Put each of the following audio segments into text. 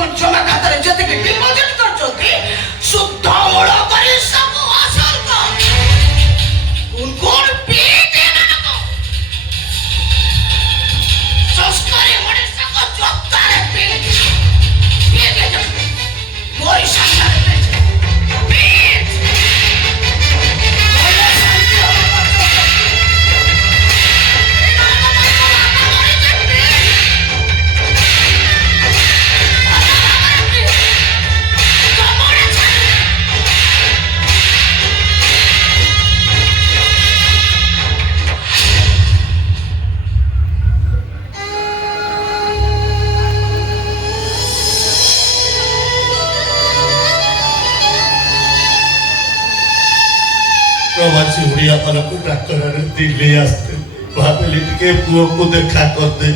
ଜମା ଖାତାରେ ଯେତିକି ଡିପୋଜିଟ୍ କରିଛନ୍ତି ସୁଧ ମୂଳ କରି ସବୁ ଅସଲ ଗୁଣ ପିଇତେ ମାନଙ୍କୁ ସଂସ୍କାରୀ ମଣିଷଙ୍କ ଜୋତାରେ ପିଇତେ ମୋରି ସାମ୍ନାରେ प्रवासी उड़िया को डाक्तर दिल्ली आसते भाविली टे पुओ को देखा करदे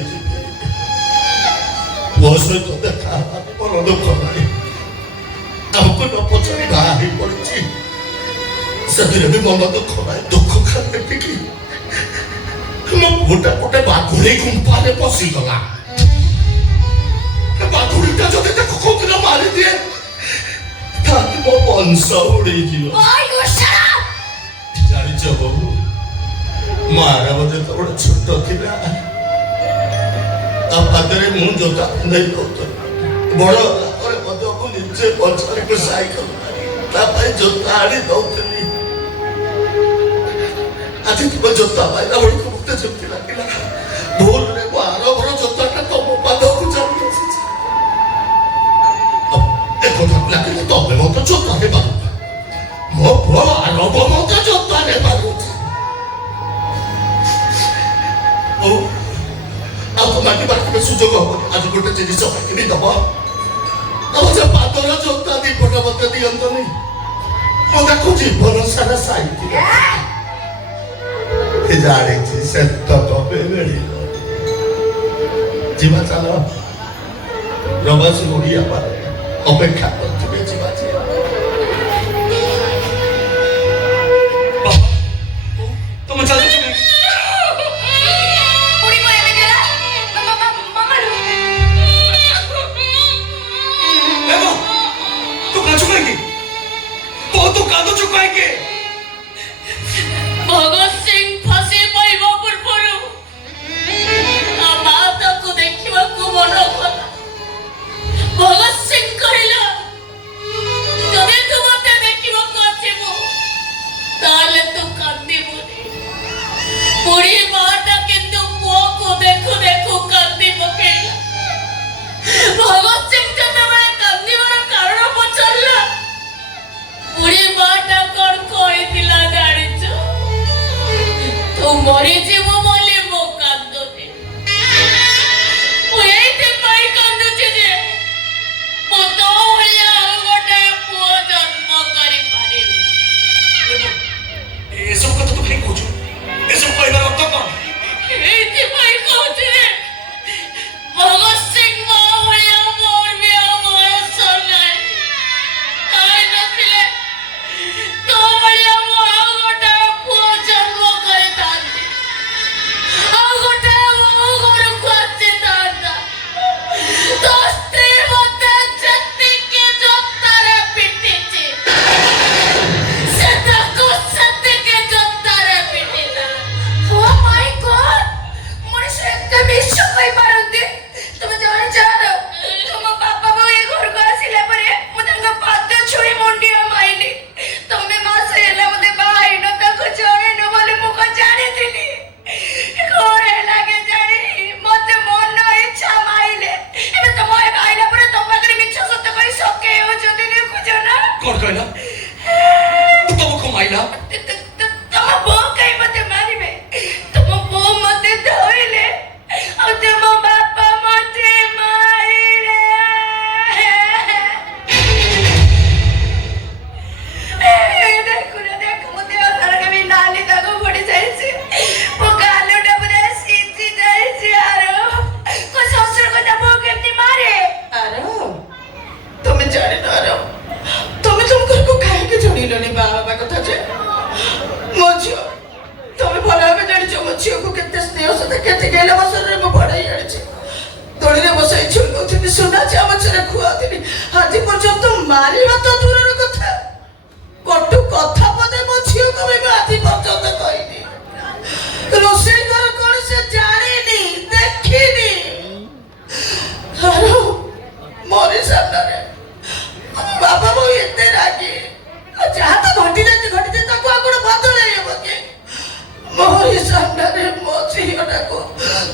पुओ सहित देखा मन दुख नहीं आमको न पचारि बाहरी पड़ी से भी मन दुख नहीं दुख खाते टिकी मो पुटा गोटे बाघुड़ी गुंफारे पशिगला बाघुड़ीटा जदि ताको कोदिन मारी दिए ताकि मो वंश उड़ी जीव जानिच बहु महाराज जो छोट थिला पादरे मु जोता पिंधाई दौत बड़ को निजे पछाड़ी को साइकेल जोता आनी दौली आज तुम जोता पाइला बड़ी को मत जमती लगे भूल रे मो आर भर जोताटा तुम पाद को जानी देखो लगे तबे मत जोता हे पार मो पुआ आर मत जोता हे पार माटी बाकी सुजोग हम आज गोटे जिनिस किनी दब तब से पादर जोता दी फटा मत दियंत नहीं मो जीवन सारा साइती जानी से तबे मिली जीवा चल प्रवासी उड़िया पर अपेक्षा करते जीवा तुम चल भगत सिंह फांसी पाइबा पूर्वरु आ माता को देखिबा को मन कला भगत सिंह कहिला जबे तू मते देखिबा को आछिबो ताले तू कांदिबोनी पुरी माता किंतु पुओ को देखो देखो कांदी पकेला भगत सिंह जतबे कांदिबार कारण पचारला पुरी माता कोन कहितिला जानिचो ଖୁଆଉଥିଲି ସୁନା ଚାମଚରେ ଖୁଆଉଥିଲି ଆଜି ପର୍ଯ୍ୟନ୍ତ ମାରିବା ତ ଦୂରର କଥା କଟୁ କଥା ପଦେ ମୋ ଝିଅକୁ ବି ମୁଁ ଆଜି ପର୍ଯ୍ୟନ୍ତ କହିନି ରୋଷେଇ ଘର କଣ ସେ ଜାଣିନି ଦେଖିନି ମୋରି ସାମ୍ନାରେ ବାବା ବୋଉ ଏତେ ରାଗି ଯାହା ତ ଘଟି ଯାଇଛି ତାକୁ ଆଉ କଣ ବଦଳେଇ ହବ କି ମୋରି ସାମ୍ନାରେ ମୋ ଝିଅଟାକୁ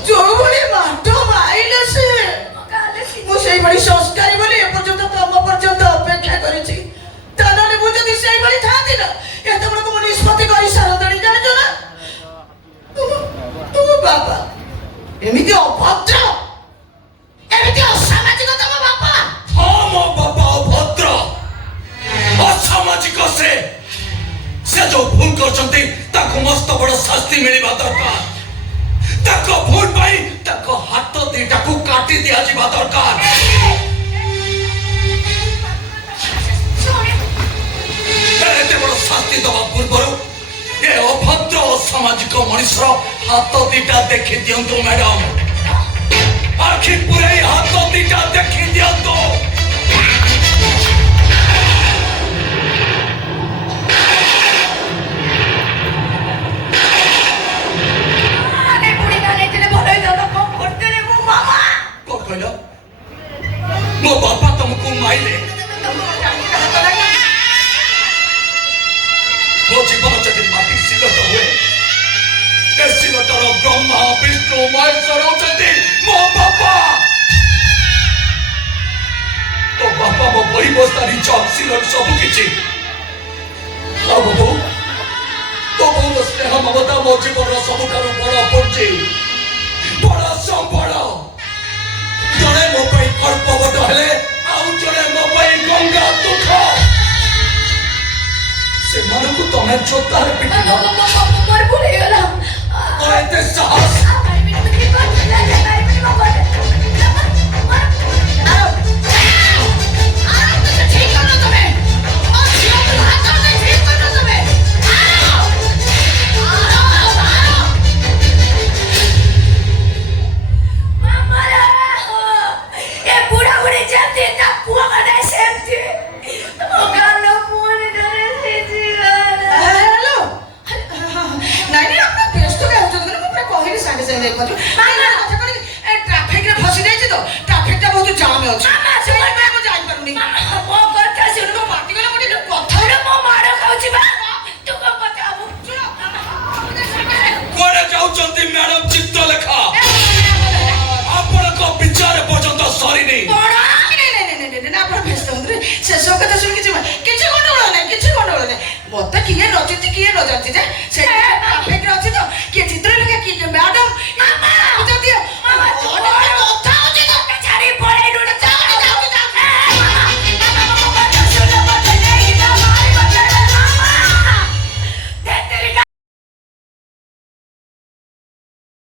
ଯୋଉଭଳି ମାଠ ମାଇଲେ ସେ ମୁଁ ସେଇଭଳି ସଂସ୍କାରୀ ବୋଲି ଏପର୍ଯ୍ୟନ୍ତ ତମ ପର୍ଯ୍ୟନ୍ତ ଅପେକ୍ଷା କରିଛି ତା ନହେଲେ ମୁଁ ଯଦି ସେଇଭଳି ଥାନ୍ତି ନା ଏତେବେଳକୁ ମୁଁ ନିଷ୍ପତ୍ତି କରି ସାରନ୍ତାଣି ଜାଣିଛ ନା ତୁମ ବାପା ଏମିତି ଅଭଦ୍ର ଏମିତି ଅସାମାଜିକ ତମ ବାପା ହଁ ମୋ ବାପା ଅଭଦ୍ର ଅସାମାଜିକ ସେ ଯୋଉ ଭୁଲ କରିଛନ୍ତି ତାକୁ ମସ୍ତ ବଡ ଶାସ୍ତି ମିଳିବା ଦରକାର ତାଙ୍କ ଭୁଲ ପାଇଁ ତାଙ୍କ ହାତ ଦିଟାକୁ କାଟି ଦିଆଯିବା ଦରକାର ଏତେ ବଡ ଶାସ୍ତି ଦବା ପୂର୍ବରୁ ଏ ଅଭଦ୍ର ଅସାମାଜିକ ମଣିଷର ହାତ ଦିଟା ଦେଖି ଦିଅନ୍ତୁ ମ୍ୟାଡାମ ଆଖି ପୁରେଇ ହାତ ଦିଟା ଦେଖି ଦିଅନ୍ତୁ ମୋ ବାପା ତମକୁ ମାଇଲେ ମୋ ଜୀବନ ଯଦି ମାଟି ସିଲଟ ହୁଏ ଏ ସିଲଟର ବ୍ରହ୍ମା ବିଷ୍ଣୁ ମହେଶ୍ୱର ହେଉଛନ୍ତି ମୋ ବାପା ମୋ ବାପା ମୋ ବହି ବସ୍ତାନି ଚକ୍ ସିଲଟ ସବୁ କିଛି ଆଉ ମୋ ବୋଉ ତୋ ବୋଉର ସ୍ନେହ ମମତା ମୋ ଜୀବନର ସବୁଠାରୁ ବଡ଼ ପୁଞ୍ଜି ବଡ଼ ସମ୍ବଳ ଜଣେ ମୋ ପାଇଁ କଳ୍ପବଟ ହେଲେ ଆଉ ଜଣେ ମୋ ପାଇଁ ଗଙ୍ଗା ଦୁଃଖ ସେମାନଙ୍କୁ ତମେ ଜୋତାରେ ପିଟିଲ ମୋର ଭୁଲ ହେଇଗଲା ଓ ଏତେ ସାହସ ट्राफिक फसी जाइए तो ट्राफिक बहुत जाम अच्छे जापारुनी कुआडे जाउछंती मैडम चित्रलेखा आपनको विचार पर्यंत सरी नहीं शेष कथा शुणी किसी गंडगोल नहीं मत किए नचित किए न जाती